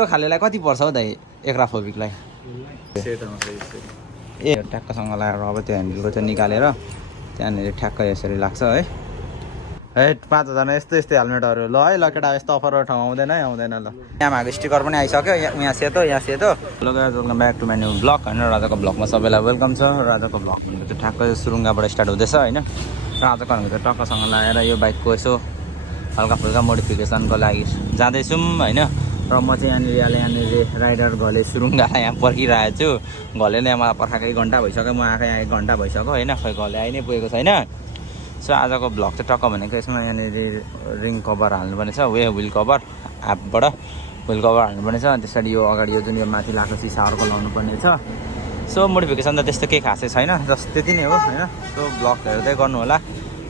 यो खालेलाई कति पर्छ हौ दाइ एक्राफोबिकलाई ए ट्याक्कसँग लगाएर अब त्यो ह्यान्डलको चाहिँ निकालेर त्यहाँनिर ठ्याक्क यसरी लाग्छ है 5000 यस्तो यस्तै हेलमेटहरू ल है ल केटा यस्तो अफरहरू ठाउँ आउँदैन है आउँदैन ल यहाँ भएको स्टिकर पनि आइसक्यो यहाँ सेतो ल guys welcome back to my new blog होइन राजाको ब्लगमा सबैलाई वेलकम छ राजाको ब्लग भनेको चाहिँ ठ्याक्कै सुरुङ्गाबाट स्टार्ट हुँदैछ होइन र आजको भनेको चाहिँ टक्कसँग लगाएर यो बाइकको यसो हल्का फुल्का मोडिफिकेसनको लागि जाँदैछौँ होइन र म चाहिँ यहाँनिर राइडर घले सुरुङ्गालाई यहाँ पर्खिरहेको छु घले नै मलाई पर्खाएको 1 घन्टा भइसक्यो म आएको यहाँ 1 घन्टा भइसक्यो होइन खै घले आइ नै पुगेको छैन सो आजको ब्लग चाहिँ टक्क भनेको यसमा यहाँनिर रिङ कभर हाल्नुपर्ने छ विल कभर एपबाट विल कभर हाल्नुपर्ने छ त्यसरी यो अगाडि यो जुन यो माथि लाग्ने सिसाहरूको लाउनु पर्ने छ सो मोडिफिकेसन त त्यस्तो केही खासै छैन जस्ट त्यति नै हो होइन सो ब्लग हेर्दै गर्नु होला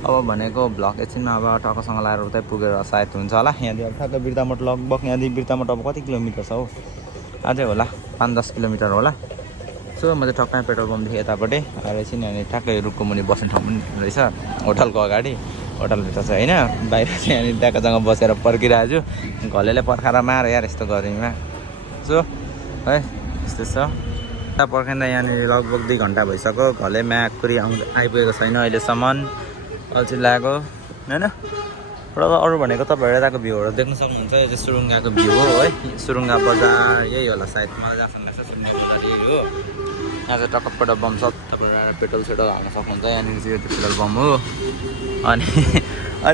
अब भनेको ब्लग एकछिनमा अब टक्कसँग लगाएर उतै पुगेर सायद हुन्छ होला यहाँदेखि अब ठ्याक्क बिर्तामोट लगभग यहाँदेखि बिर्तामोट अब कति किलोमिटर छ हौ अझै होला 5-10 किलोमिटर होला सो म चाहिँ टक्कै पेट्रोल पम्पदेखि यतापट्टि आएर एकछिन यहाँनिर ठ्याक्कै रुखको मुनि बस्ने ठाउँ पनि रहेछ होटलको अगाडि होटलभित्र चाहिँ होइन बाहिर चाहिँ यहाँनिर ट्याक्कसँग बसेर पर्खिरहेको छु घलेले पर्खाएर मार यार यस्तो गर्मीमा सो है यस्तो छ यता पर्खिँदा यहाँनिर लगभग 2 घन्टा भइसक्यो घले म्याकुरी आइपुगेको छैन अहिलेसम्म अल्छी लागेको होइन र अरू भनेको तपाईँहरू यताको भ्यूहरू देख्न सक्नुहुन्छ यो चाहिँ सुरुङ्गाको भ्यू हो है सुरुङ्गा बजार यही होला सायद मलाई जहाँसम्म लाग्छ सुरुङ्गा बजार यही हो यहाँ चाहिँ टक्क पेट्रोल पम्प छ तपाईँहरू आएर पेट्रोल सेट्रोल हाल्न सक्नुहुन्छ यहाँनिर चाहिँ यो पेट्रोल पम्प हो अनि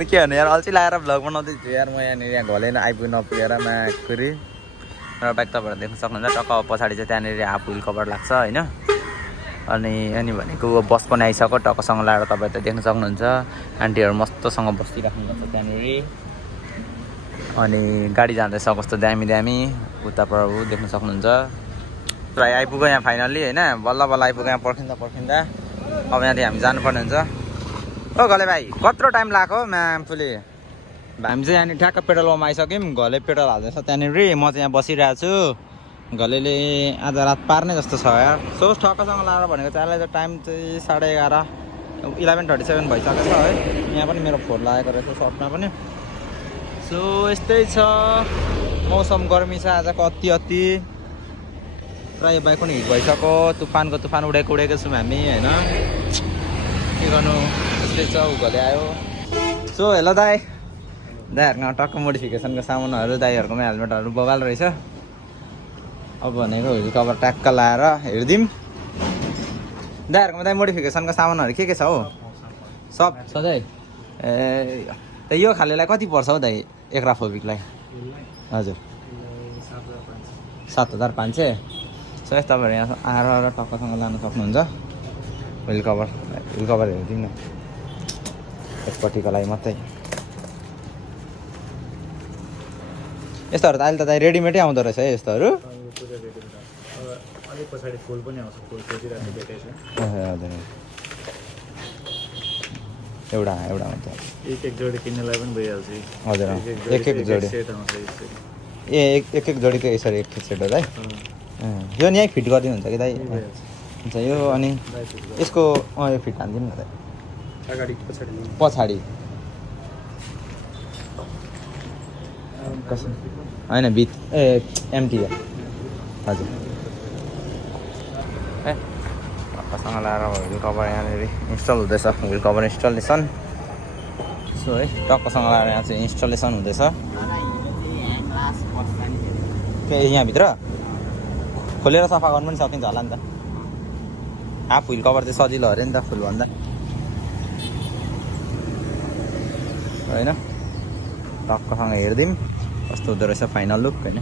के भन्नु यार अल्छी लगाएर भ्लग बनाउँदैछु यार म यहाँनिर यहाँ घले आइपुग्नु नपुगेर म्याकुरी र बाइक तपाईँहरू देख्न सक्नुहुन्छ टक्क पछाडि चाहिँ त्यहाँनिर हाफ विल कभर लाग्छ होइन अनि भनेको बस पनि आइसक्यो टक्कसँग लगाएर तपाईँ त देख्न सक्नुहुन्छ आन्टीहरू मस्तसँग बसिराख्नुहुन्छ त्यहाँनिर अनि गाडी जाँदैछ कस्तो दामी उताबाट देख्न सक्नुहुन्छ प्राय आइपुग्यो यहाँ फाइनल्ली होइन बल्ल आइपुग्यो यहाँ पर्खिँदा अब यहाँदेखि हामी जानुपर्ने हुन्छ ओ घले भाइ कत्रो टाइम लाग्यो म्यामफुले हामी चाहिँ यहाँनिर ठ्याक्क पेट्रोल पम्प आइसक्यौँ घले पेट्रोल हाल्दैछ त्यहाँनिर म चाहिँ यहाँ बसिरहेको छु घलेले आज रात पार्ने जस्तो छ यार सो ठक्कसँग लगाएर भनेको चाहिँ अहिले त टाइम चाहिँ 11:30 11:37 भइसकेको छ है यहाँ पनि मेरो फोन लागेको रहेछ सपमा पनि सो यस्तै छ मौसम गर्मी छ आज अति र यो बाइक पनि हिट भइसक्यो तुफान उडेको छौँ हामी होइन के गर्नु यस्तै छ घले आयो सो हेलो दाइहरूकोमा टक्क मोडिफिकेसनको सामानहरू दाइहरूकोमा हेलमेटहरू बगाल रहेछ अब भनेको हिल कभर ट्याक्क लाएर हेरिदिउँ दाइहरूकोमा दाइ मोडिफिकेसनको सामानहरू के छ हौ सब सधैँ ए यो खालेलाई कति पर्छ हौ दाइ एक्राफोबिकलाई हजुर 7500 सो तपाईँहरू यहाँ आएर टक्कसँग लानु सक्नुहुन्छ हिल कभर हेरिदिउँ न एकपट्टिको लागि मात्रै यस्तोहरू त अहिले त दाइ रेडिमेडै आउँदो रहेछ है यस्तोहरू पछाडि फुल पनि आउँछ फुल खोजिरहेको भेटेछ हजुर एउटा हुन्छ एक जोडी किन्नेलाई पनि भइहाल्छ हजुर एक जोडी सेट आउँछ ए एक जोडीको यसरी एक सेट हो दाइ यो नि यहीँ फिट गरिदिनुहुन्छ कि दाइ हुन्छ यो अनि यसको यो फिट हालिदिनु न दाइ अगाडि पछाडि होइन एमटी हजुर टक्कसँग लगाएर विल कभर यहाँनिर इन्स्टल हुँदैछ विल कभर इन्स्टलेसन सो है टक्कसँग लगाएर यहाँ चाहिँ इन्स्टलेसन हुँदैछ यहाँभित्र खोलेर सफा गर्नु पनि सकिन्छ होला नि त हाफ विल कभर चाहिँ सजिलो अरे नि त फुलभन्दा होइन टक्कसँग हेरिदिउँ कस्तो हुँदो रहेछ फाइनल लुक होइन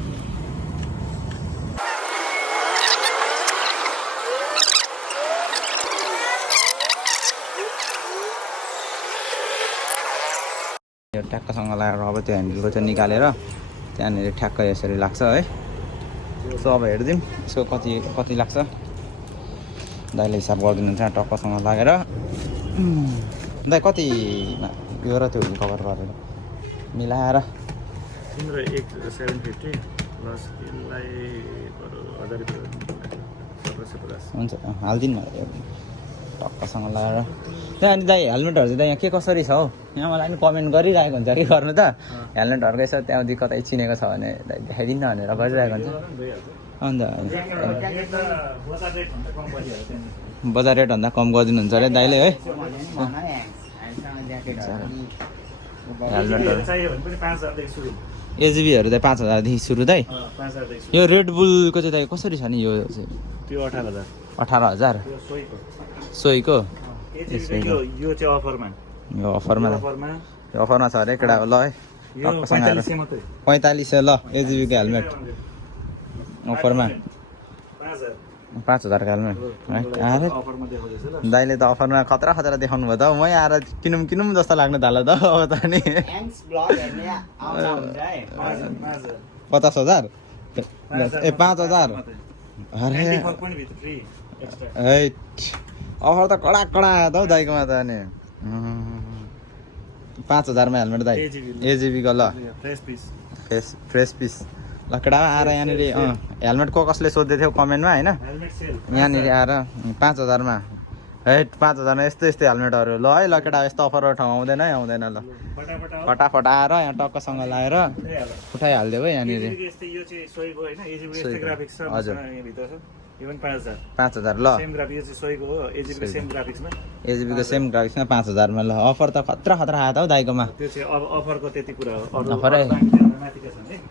यो ट्याक्कसँग लगाएर अब त्यो ह्यान्डलको चाहिँ निकालेर त्यहाँनिर ठ्याक्क यसरी लाग्छ है सो अब हेरिदिउँ यसको कति लाग्छ दाइले हिसाब गरिदिनुहुन्छ टक्कसँग लागेर दाइ कतिमा यो र त्यो हुल कभर गरेर मिलाएर तिम्रो 750 प्लस तिमीलाई 1000 हुन्छ हालिदिनु टक्कसँग लगाएर त्यहाँ अनि दाइ हेलमेटहरू चाहिँ यहाँ के कसरी छ हौ यहाँ मलाई पनि कमेन्ट गरिरहेको हुन्छ कि गर्नु त हेलमेटहरूको यसो त्यहाँदेखि कतै चिनेको छ भने देखाइदिनु न भनेर गरिरहेको हुन्छ अन्त बजार रेटभन्दा कम गरिदिनुहुन्छ अरे दाइले है हेलमेटहरू एजिबीहरू चाहिँ 5000देखि सुरु दाइ यो रेड बुलको चाहिँ दाइ कसरी छ नि यो चाहिँ त्यो 18000 18,000 सोहीको यो चाहिँ अफरमा यो अफरमा छ अरे केटा ल है यो 45 मात्रै 45 ल एजिबीको हेलमेट अफरमा 5000 को हेलमेट है अफरमा देखाउँदैछ ल दाइले त अफरमा खतरा खतरा देखाउनु भयो त मै आएर किनौँ जस्तो लाग्नु थाल्यो त अब त नि 50,000 ए 5,000 अरे अफर त कडा आयो त हौ दाइकोमा त अनि 5,000 मा हेलमेट दाइ एजिबीको ल फ्रेस पिस ल केटा आएर यहाँनिर हेलमेट कसले सोध्दै थियो कमेन्टमा होइन यहाँनिर आएर 5,000 मा है 5,000 मा यस्तो हेलमेटहरू ल है ल केटा यस्तो अफरको ठाउँ आउँदैन ल फटाफट आएर यहाँ टक्कसँग लगाएर उठाइहालिदियो है यहाँनिर हजुर 5,000 ल एजिबीको सेम ग्राफिक्समा 5,000 मा ल अफर त खतरा आयो त हौ दाइकोमा अफरै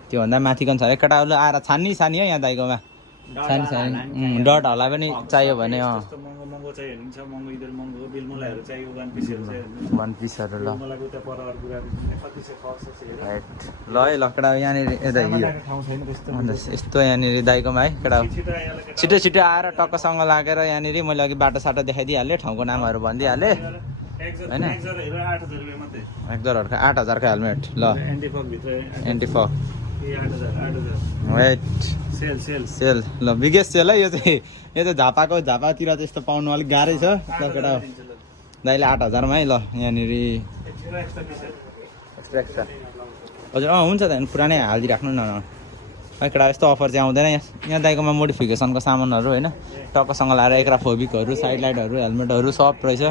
त्योभन्दा माथिको छ अरे केटाहरूले आएर छानी है यहाँ दाइकोमा छानी डटहरूलाई पनि चाहियो भने वान पिसहरू ल ल है ल केटा यहाँनिर यस्तो यहाँनिर दाइकोमा है केटा छिटो आएर टक्कसँग लागेर यहाँनिर मैले अघि बाटो देखाइदिइहालेँ ठाउँको नामहरू भनिदिइहालेँ होइन एकदरहरूको 8,000 को हेलमेट ल एन्टिफक वेट सेल ल बिगेस्ट सेल है यो चाहिँ झापातिर चाहिँ यस्तो पाउनु अलिक गाह्रै छ केटा दाइले 8,000 मा है ल यहाँनिर एक्स्ट्रा हजुर हुन्छ त पुरानै हालिदिइराख्नु न केटा यस्तो अफर चाहिँ आउँदैन यहाँ दाइकोमा मोडिफिकेसनको सामानहरू होइन टक्कसँग लगाएर एक्राफोबिकहरू साइड लाइटहरू हेलमेटहरू सब रहेछ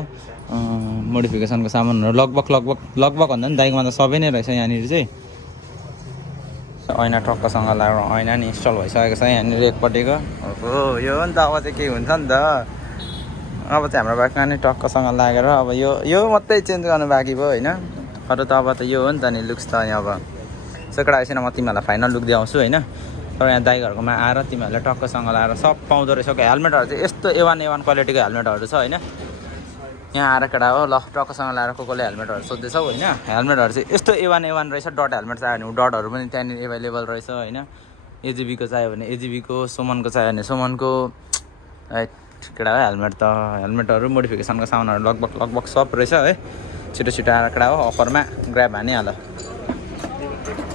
मोडिफिकेसनको सामानहरू लगभग भन्दा पनि दाइकोमा त सबै नै रहेछ यहाँनिर चाहिँ ऐना टक्कसँग लगाएर ऐना नि इन्स्टल भइसकेको छ यहाँनिर एकपट्टिको हो यो हो नि त अब चाहिँ केही हुन्छ नि त अब चाहिँ हाम्रो बाइकमा नि टक्कसँग लागेर अब यो मात्रै चेन्ज गर्नु बाँकी भयो होइन अरू त अब त यो हो नि त नि लुक्स त यहाँ अब सेकडा आएपछि म तिमीहरूलाई फाइनल लुक दिउँछु होइन तर यहाँ दाइघरकोमा आएर तिमीहरूले टक्कसँग लगाएर सब पाउँदो रहेछ हेलमेटहरू चाहिँ यस्तो A1 क्वालिटीको हेलमेटहरू छ होइन यहाँ आएर केटा हो ल टक्कसँग लगाएर कसले हेलमेटहरू सोध्दैछौ होइन हेलमेटहरू चाहिँ यस्तो A1 रहेछ डट हेलमेट चाहियो भने डटहरू पनि त्यहाँनिर एभाइलेबल रहेछ होइन एजिबीको चाहियो भने एजिबीको सोमनको चाहियो भने सोमनको केटा हो हेलमेटहरू मोडिफिकेसनको सामानहरू लगभग सब रहेछ है छिटो आएर केटा हो अफरमा ग्राब हानिहाल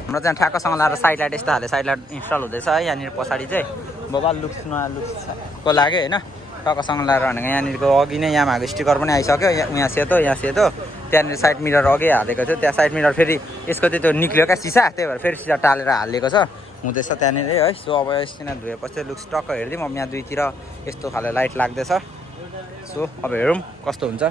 हाम्रो चाहिँ ठ्याक्कसँग लगाएर साइड लाइट यस्तो हाल्यो साइड लाइट इन्स्टल हुँदैछ है यहाँनिर पछाडि चाहिँ बबाल लुक्सको लाग्यो होइन टक्कसँग लगाएर भनेको यहाँनिरको अघि नै यहाँ स्टिकर पनि आइसक्यो यहाँ सेतो त्यहाँनिर साइड मिरर अघि हालेको थियो त्यहाँ साइड मिरर फेरि यसको चाहिँ त्यो निक्ल्यो क्या सिसा त्यही भएर फेरि सिसा टालेर हालिएको छ हुँदैछ त्यहाँनिर है सो अब एकछिन धोएपछि लुक्स टक्क हेरिदिउँ अब यहाँ दुईतिर यस्तो खाले लाइट लाग्दैछ सो अब हेरौँ कस्तो हुन्छ